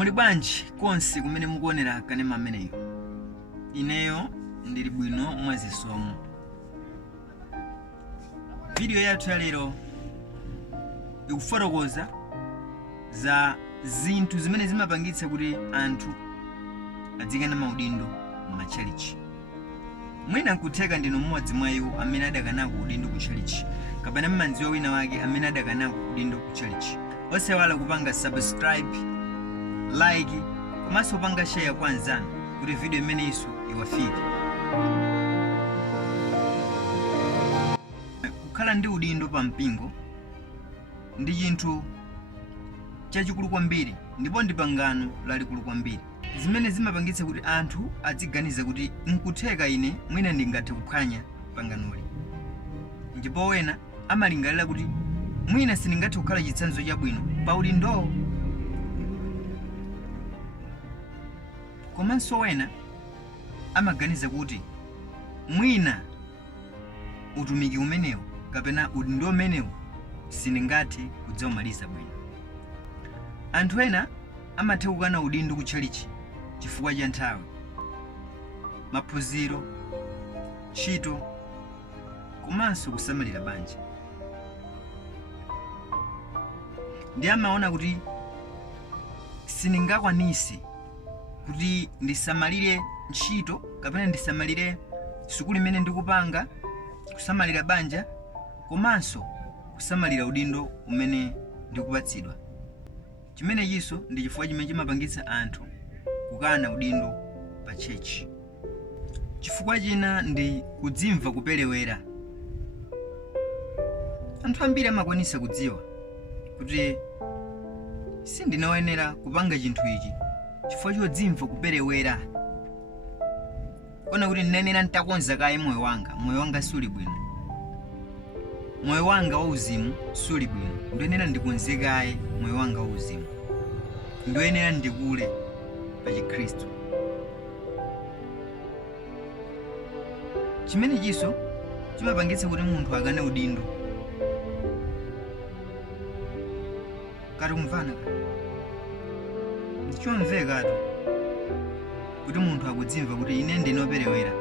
Muli bwanji konse kumene mukuonera kanema ameneyo. Ineyo ndili bwino mwazisomo. Video yathu ya lero ikufotokoza za zinthu zimene zimapangitsa kuti anthu adzikana maudindo m'matchalichi. Mwina nkutheka ndinu mmodzi mwa iwo amene adakanako udindo ku tchalichi, kapena mmandziwa wina wake amene adakanako udindo ku tchalichi. Osewala kupanga subscribe, like, komanso panga share kwa anzanu kuti video imeneyinso iwafike. Kukhala ndi udindo pa mpingo ndi chinthu chachikulu kwambiri, ndipo ndi pangano lalikulu kwambiri, zimene zimapangitsa kuti anthu adziganiza kuti nkutheka ine mwina ndingathe kuphwanya panganoli, ndipo wena amalingalira kuti mwina sindingathe kukhala chitsanzo chabwino pa udindowo. Komanso wena amaganiza kuti mwina utumiki umenewo kapena udindo umenewo sindingathe kudzawumaliza bwino. Anthu ena amatha kukana udindo ku tchalichi chifukwa cha nthawi, maphunziro, ntchito, komanso kusamalira banja. Ndi amaona kuti sindingakwanise kuti ndisamalire ntchito kapena ndisamalire sukulu imene ndikupanga, kusamalira banja, komanso kusamalira udindo umene ndikupatsidwa. Chimene chinso ndi chifukwa chimene chimapangitsa anthu kukana udindo pa tchechi. Chifukwa china ndi kudzimva kuperewera. Anthu ambiri amakwanisa kudziwa kuti sindinayenera kupanga chinthu ichi chifukwa chodzimva kuperewera. Kona kuti ndinenera ntakonza kaye moyo wanga suli bwino, moyo wanga wauzimu suli bwino, ndoyenera ndikonze kaye moyo wanga wauzimu, ndoyenera ndikule pa Chikhristu. Chimene chinso chimapangitsa kuti munthu akane udindo. Kati kumvana ndichomvekatu kuti munthu akudzimva kuti ine ndinoperewera,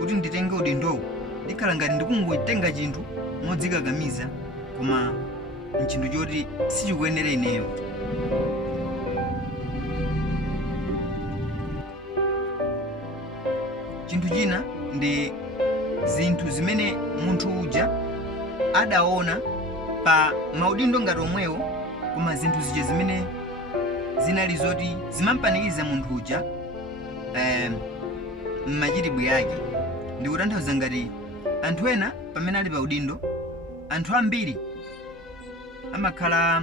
kuti nditenge udindowo ndikhala ngati ndikungotenga chinthu modzikakamiza, koma nchinthu choti sichikuyenera ineyo. Chinthu china ndi zinthu zimene munthu uja adaona pa maudindo ngati omwewo, koma zinthu zija zimene zinali zoti zimampanikiza munthu uja m'machitidwe yake. Ndikutanthauza ngati anthu ena pamene ali pa udindo, anthu ambiri amakhala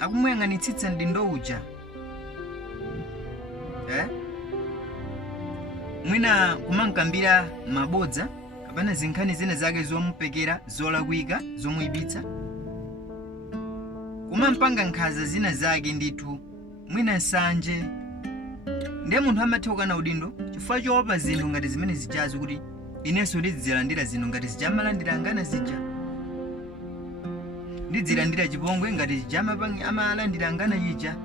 akumuyang'anitsitsa udindo uja, mwina kumankambira mabodza kapena zinkhani zina zake zomupekera, zolakwika, zomuyipitsa, kumampanga nkhanza zina zake ndithu, mwina nsanje. Ndiye munthu amatha kukana udindo chifukwa choopa zinthu ngati zimene zijazo, kuti inenso ndidzilandira zinthu ngati zijamalandira angana zija, ndidzilandira chipongwe ngati amalandira angana chija.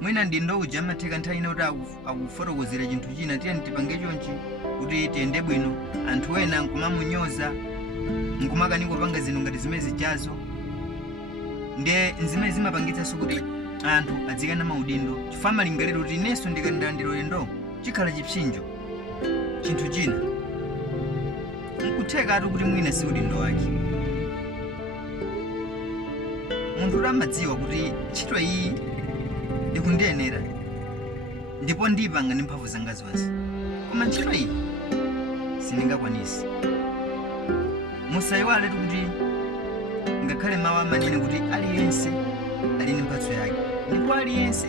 Mwina ndindo uja amatheka nthawi ina kuti akufotokozera chinthu china, tiye tipange chonchi kuti tiyende bwino, anthu ena nkumamunyoza, nkumakaniko panga zinthu ngati zimene zijazo. Ndiye zimene zimapangitsanso kuti anthu adzikana maudindo chifukwa amalingaliro kuti inenso ndikalandira udindo chikhala chipsinjo. Chinthu china nkuthekatu kuti mwina si udindo wake. Munthu amadziwa kuti ntchito iyi ikundiyenera ndipo ndipanga ndi mphamvu zanga zonse, koma ntchito iyi sindingakwanisi. Musayiwaletu kuti ngakhale mawu amanene kuti aliyense ali ndi mphatso yake, ndipo aliyense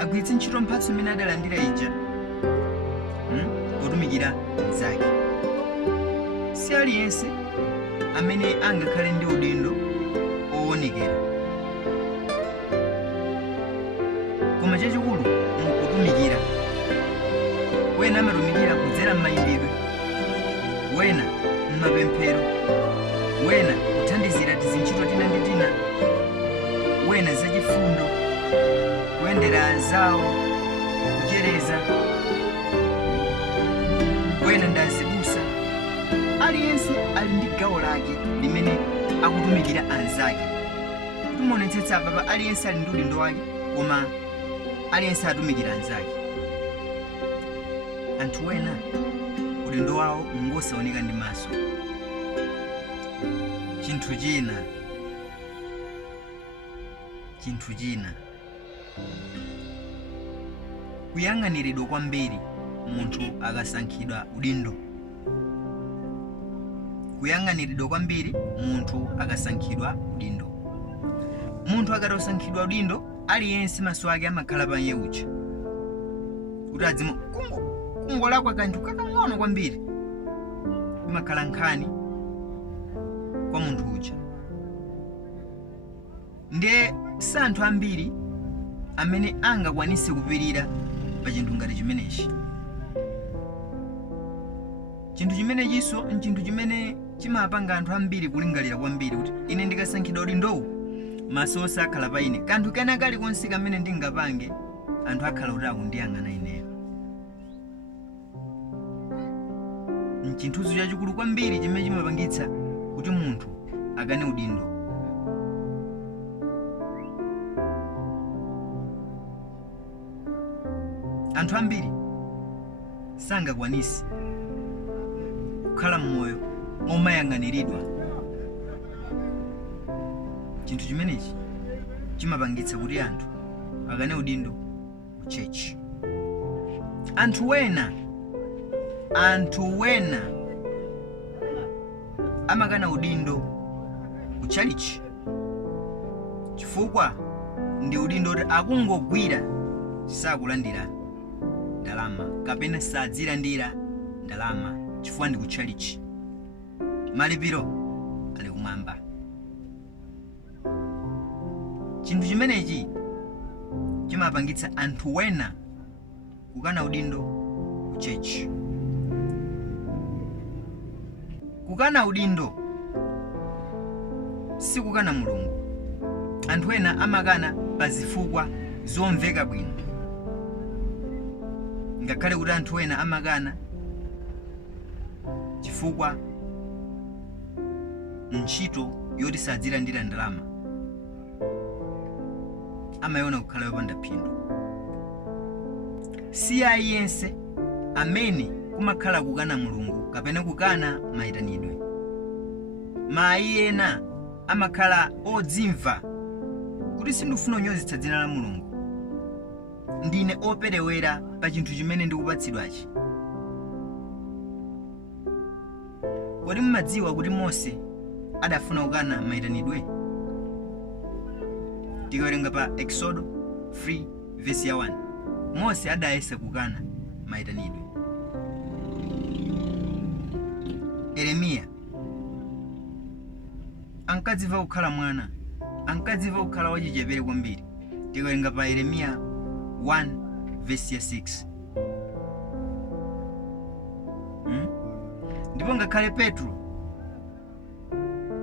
agwiritse ntchito mphatso imene adalandira ija potumikira zake. Si aliyense amene angakhale ndi udindo owonekera, koma chachikulu nkutumikira. Wena amatumikira kudzera m'mayimbidwe, wena m'mapemphero, wena kuthandizira tizintchito tina ndi tina, kuyendera anzawo kuchereza, wena ndazibusa. Aliyense ali ndi gawo lake limene akutumikira anzake. Timonetsetsa papa aliyense ali ndi udindo wake, koma aliyense atumikira anzake. Anthu wena udindo wawo ngosaoneka ndi maso. Chinthu china kuyang'aniridwa kwambiri munthu akasankhidwa udindo. Kuyang'aniridwa kwambiri munthu akasankhidwa udindo. Munthu akatosankhidwa udindo, aliyense maso ake amakhala pa iye uja kuti adzimo kungolakwa kanthu kakang'ono kwambiri, imakhala nkhani kwa munthu uja. Ndiye si anthu ambiri amene angakwanise kupirira pa chinthu ngati chimenechi. Chinthu chimenechinso n'chinthu chimene chimapanga anthu ambiri kulingalira kwambiri kuti ine ndikasankhidwa udindowu maso osakhala pa ine, kanthu kena kalikonse kamene ndingapange anthu akhala kuti akundiyang'ana ineyo. N'chinthuzo chachikulu kwambiri chimene chimapangitsa kuti munthu akane udindo. Anthu ambiri sangakwanisi kukhala mmoyo omayang'aniridwa. Chinthu chimenechi chimapangitsa kuti anthu akane udindo ku chechi. Anthu wena amakana udindo ku chalichi chifukwa ndi udindo kuti akungogwira sakulandira ndalama, kapena sadzilandira ndalama chifukwa ndi ku chalichi. Malipiro ali kumwamba. Chinthu chimenechi chimapangitsa anthu wena kukana udindo ku chechi. Kukana udindo si kukana Mulungu. Anthu wena amakana pa zifukwa zomveka bwino. Ngakhale kuti anthu wena amakana chifukwa ntchito yoti sadzilandira ndalama, amayiona kukhala yopanda phindu. Si aliyense amene kumakhala kukana Mulungu kapena kukana mayitanidwe. Mayi ena amakhala odzimva kuti sindifuna kunyozitsa dzina la Mulungu, ndine operewera pa chinthu chimene ndikupatsidwachi. Kodi mumadziwa kuti Mose adafuna kukana mayitanidwe? Tikawerenga pa Exodo 3 verse ya 1, Mose adayesa kukana mayitanidwe. Yeremiya ankadziva kukhala mwana, ankadziva kukhala wachichepere kwambiri. Tikawerenga pa Yeremiya 1 verse ya 6. Ndipo ngakhale Petro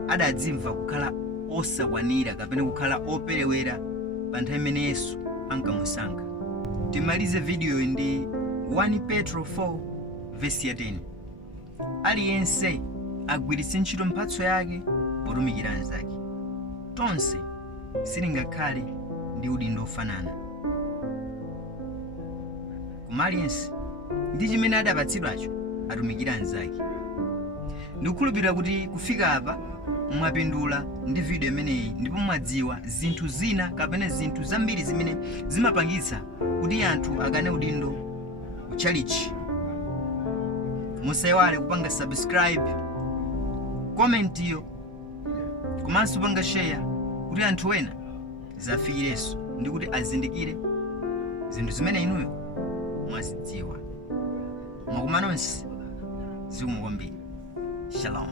adadzimva kukhala osakwanira kapena kukhala operewera pa nthawi imene Yesu ankamusankha. Timalize video ndi 1 Petro 4 verse ya 10. Aliyense agwiritse ntchito mphatso yake potumikira anzake. Tonse sitingakhale ndi udindo ofanana, koma aliyense ndi chimene adapatsidwacho atumikira anzake. Ndikukhulupirira kuti kufika apa mwapindula ndi video imeneyi, ndipo mwadziwa zinthu zina kapena zinthu zambiri zimene zimapangitsa kuti anthu akane udindo ku chalichi. Musayiwale kupanga subscribe, comment iyo, komanso panga share kuti anthu wena zafikirenso ndi kuti azindikire zinthu zimene inuyo mwazidziwa. Mwakumana nonse zikomo kwambiri. Shalom.